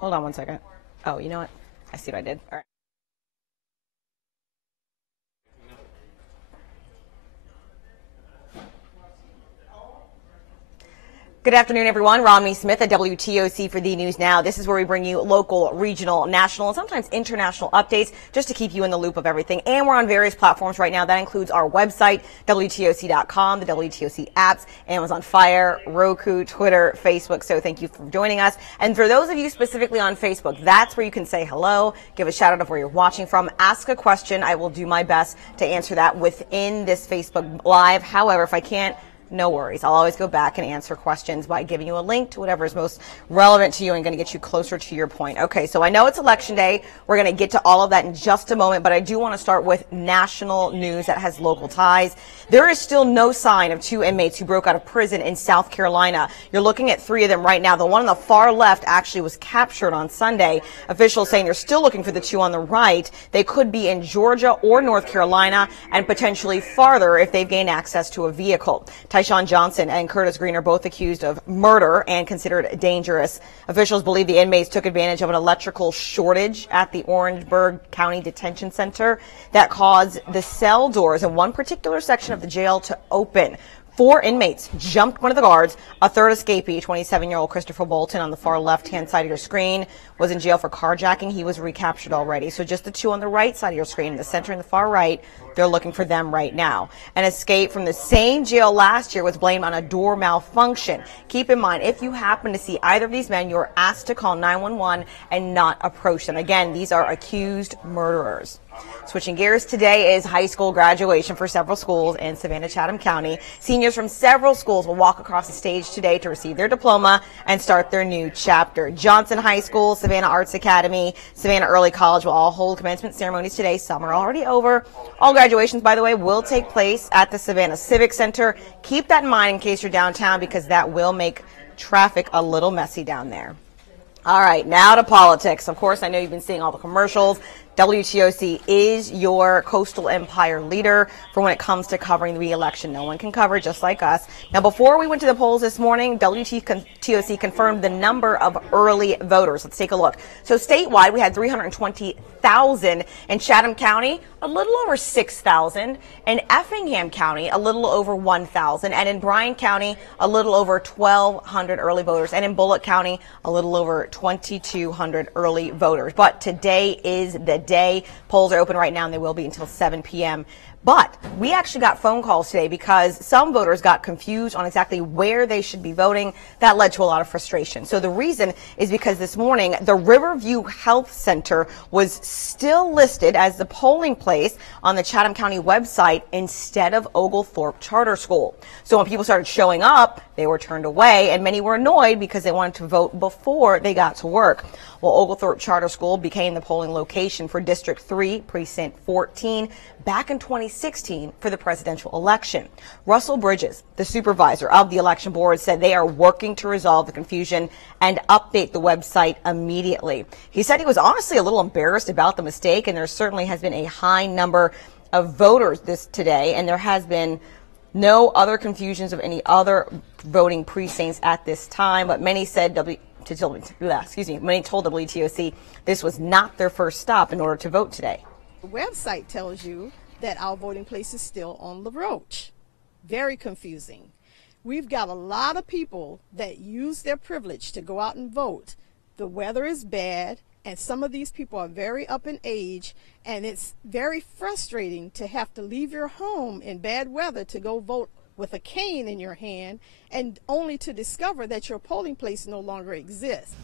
Hold on one second. Oh, you know what? I see what I did. All right. Good afternoon, everyone. Romney Smith at WTOC for the News Now. This is where we bring you local, regional, national, and sometimes international updates just to keep you in the loop of everything. And we're on various platforms right now. That includes our website, WTOC.com, the WTOC apps, Amazon Fire, Roku, Twitter, Facebook. So thank you for joining us. And for those of you specifically on Facebook, that's where you can say hello, give a shout out of where you're watching from, ask a question. I will do my best to answer that within this Facebook Live. However, if I can't, no worries. I'll always go back and answer questions by giving you a link to whatever is most relevant to you and going to get you closer to your point. Okay, so I know it's Election Day. We're going to get to all of that in just a moment, but I do want to start with national news that has local ties. There is still no sign of 2 inmates who broke out of prison in South Carolina. You're looking at 3 of them right now. The one on the far left actually was captured on Sunday. Officials saying they're still looking for the 2 on the right. They could be in Georgia or North Carolina and potentially farther if they've gained access to a vehicle. Tyshawn Johnson and Curtis Green are both accused of murder and considered dangerous. Officials believe the inmates took advantage of an electrical shortage at the Orangeburg County Detention Center that caused the cell doors in one particular section of the jail to open. 4 inmates jumped one of the guards. A third escapee, 27-year-old Christopher Bolton, on the far left-hand side of your screen, was in jail for carjacking. He was recaptured already. So just the 2 on the right side of your screen, the center and the far right, they're looking for them right now. An escape from the same jail last year was blamed on a door malfunction. Keep in mind, if you happen to see either of these men, you're asked to call 911 and not approach them. Again, these are accused murderers. Switching gears, today is high school graduation for several schools in Savannah-Chatham County. Seniors from several schools will walk across the stage today to receive their diploma and start their new chapter. Johnson High School, Savannah Arts Academy, Savannah Early College will all hold commencement ceremonies today. Some are already over. All graduations, by the way, will take place at the Savannah Civic Center. Keep that in mind in case you're downtown, because that will make traffic a little messy down there. All right, now to politics. Of course, I know you've been seeing all the commercials. WTOC is your coastal empire leader for when it comes to covering the re-election. No one can cover it just like us. Now, before we went to the polls this morning, WTOC confirmed the number of early voters. Let's take a look. So statewide, we had 320,000. In Chatham County, a little over 6,000. In Effingham County, a little over 1,000. And in Bryan County, a little over 1,200 early voters. And in Bullock County, a little over 2,200 early voters. But today is the day. Polls are open right now, and they will be until 7 p.m. But we actually got phone calls today because some voters got confused on exactly where they should be voting. That led to a lot of frustration. So the reason is because this morning, the Riverview Health Center was still listed as the polling place on the Chatham County website instead of Oglethorpe Charter School. So when people started showing up, they were turned away, and many were annoyed because they wanted to vote before they got to work. Well, Oglethorpe Charter School became the polling location for District 3, Precinct 14, back in 2016 for the presidential election. Russell Bridges, the supervisor of the election board, said they are working to resolve the confusion and update the website immediately. He said he was honestly a little embarrassed about the mistake, and there certainly has been a high number of voters today, and there has been no other confusions of any other voting precincts at this time, but many said many told WTOC this was not their first stop in order to vote today. The website tells you that our voting place is still on LaRoche. Very confusing. We've got a lot of people that use their privilege to go out and vote. The weather is bad, and some of these people are very up in age, and it's very frustrating to have to leave your home in bad weather to go vote with a cane in your hand, and only to discover that your polling place no longer exists.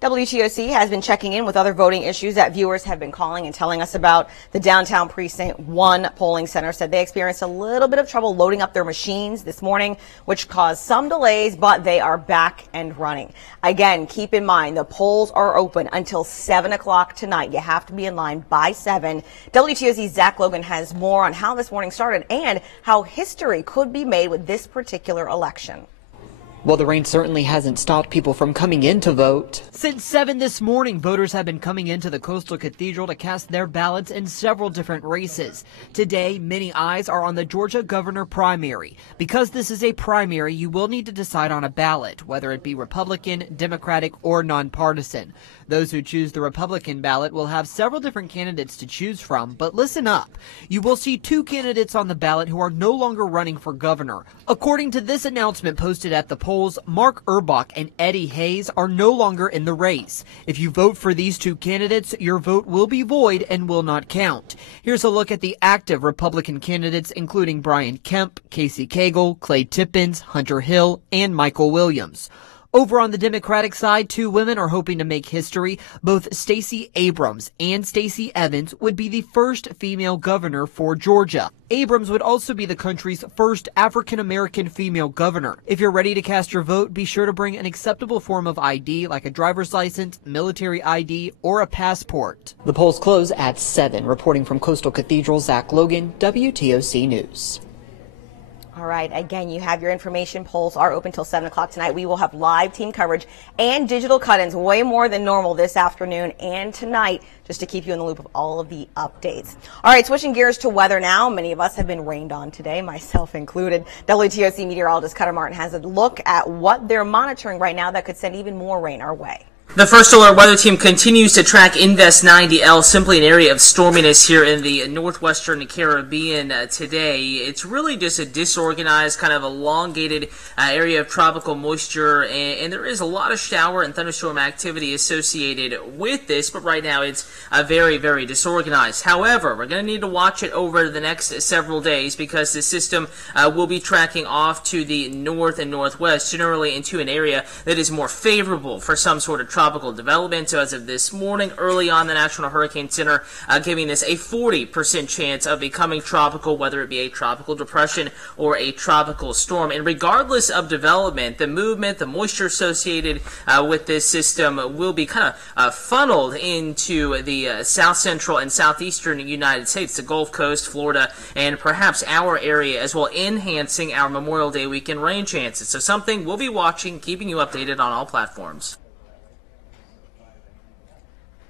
WTOC has been checking in with other voting issues that viewers have been calling and telling us about. The downtown Precinct 1 polling center said they experienced a little bit of trouble loading up their machines this morning, which caused some delays, but they are back and running. Again, keep in mind, the polls are open until 7 o'clock tonight. You have to be in line by 7. WTOC's Zach Logan has more on how this morning started and how history could be made with this particular election. Well, the rain certainly hasn't stopped people from coming in to vote. Since 7 this morning, voters have been coming into the Coastal Cathedral to cast their ballots in several different races. Today, many eyes are on the Georgia governor primary. Because this is a primary, you will need to decide on a ballot, whether it be Republican, Democratic, or nonpartisan. Those who choose the Republican ballot will have several different candidates to choose from, but listen up. You will see 2 candidates on the ballot who are no longer running for governor. According to this announcement posted at the polls, Mark Urbach and Eddie Hayes are no longer in the race. If you vote for these 2 candidates, your vote will be void and will not count. Here's a look at the active Republican candidates, including Brian Kemp, Casey Cagle, Clay Tippins, Hunter Hill, and Michael Williams. Over on the Democratic side, 2 women are hoping to make history. Both Stacey Abrams and Stacey Evans would be the first female governor for Georgia. Abrams would also be the country's first African-American female governor. If you're ready to cast your vote, be sure to bring an acceptable form of ID like a driver's license, military ID, or a passport. The polls close at 7. Reporting from Coastal Cathedral, Zach Logan, WTOC News. All right, again, you have your information. Polls are open till 7 o'clock tonight. We will have live team coverage and digital cut-ins way more than normal this afternoon and tonight, just to keep you in the loop of all of the updates. All right, switching gears to weather now. Many of us have been rained on today, myself included. WTOC meteorologist Cutter Martin has a look at what they're monitoring right now that could send even more rain our way. The First Alert Weather Team continues to track Invest 90L, simply an area of storminess here in the northwestern Caribbean today. It's really just a disorganized, kind of elongated area of tropical moisture, and there is a lot of shower and thunderstorm activity associated with this, but right now it's very, very disorganized. However, we're going to need to watch it over the next several days because the system will be tracking off to the north and northwest, generally into an area that is more favorable for some sort of tropical development. So as of this morning, early on, the National Hurricane Center giving this a 40% chance of becoming tropical, whether it be a tropical depression or a tropical storm. And regardless of development, the movement, the moisture associated with this system will be kind of funneled into the south central and southeastern United States, the Gulf Coast, Florida, and perhaps our area as well, enhancing our Memorial Day weekend rain chances. So something we'll be watching, keeping you updated on all platforms.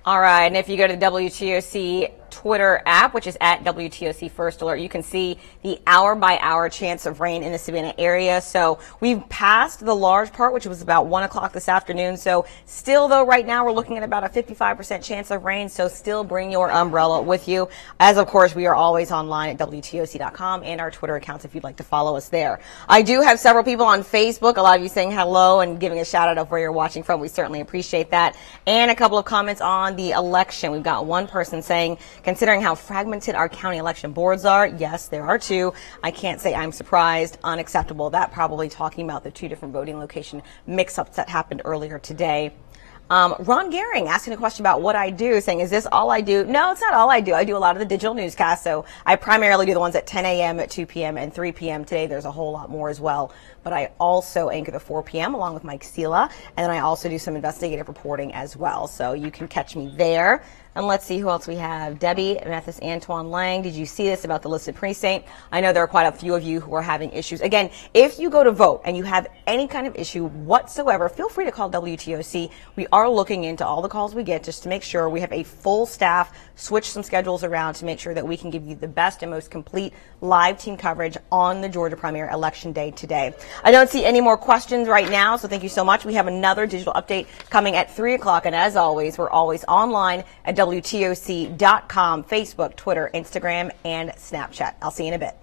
All right, and if you go to the WTOC Twitter app, which is at WTOC First Alert, you can see the hour-by-hour chance of rain in the Savannah area. So we've passed the large part, which was about 1 o'clock this afternoon. So still, though, right now we're looking at about a 55% chance of rain. So still bring your umbrella with you. As, of course, we are always online at WTOC.com and our Twitter accounts if you'd like to follow us there. I do have several people on Facebook, a lot of you saying hello and giving a shout-out of where you're watching from. We certainly appreciate that. And a couple of comments on the election. We've got one person saying, considering how fragmented our county election boards are, yes, there are 2. I can't say I'm surprised. Unacceptable. That probably talking about the 2 different voting location mix-ups that happened earlier today. Ron Gehring asking a question about what I do, saying, is this all I do? No, it's not all I do. I do a lot of the digital newscasts, so I primarily do the ones at 10 a.m., at 2 p.m., and 3 p.m. Today there's a whole lot more as well. But I also anchor the 4 p.m. along with Mike Sela, and then I also do some investigative reporting as well. So you can catch me there. And let's see who else we have. Debbie, Mathis, Antoine Lang. Did you see this about the listed precinct? I know there are quite a few of you who are having issues. Again, if you go to vote and you have any kind of issue whatsoever, feel free to call WTOC. We are looking into all the calls we get just to make sure we have a full staff, switch some schedules around to make sure that we can give you the best and most complete live team coverage on the Georgia primary election day today. I don't see any more questions right now, so thank you so much. We have another digital update coming at 3 o'clock, and as always, we're always online at WTOC.com, Facebook, Twitter, Instagram, and Snapchat. I'll see you in a bit.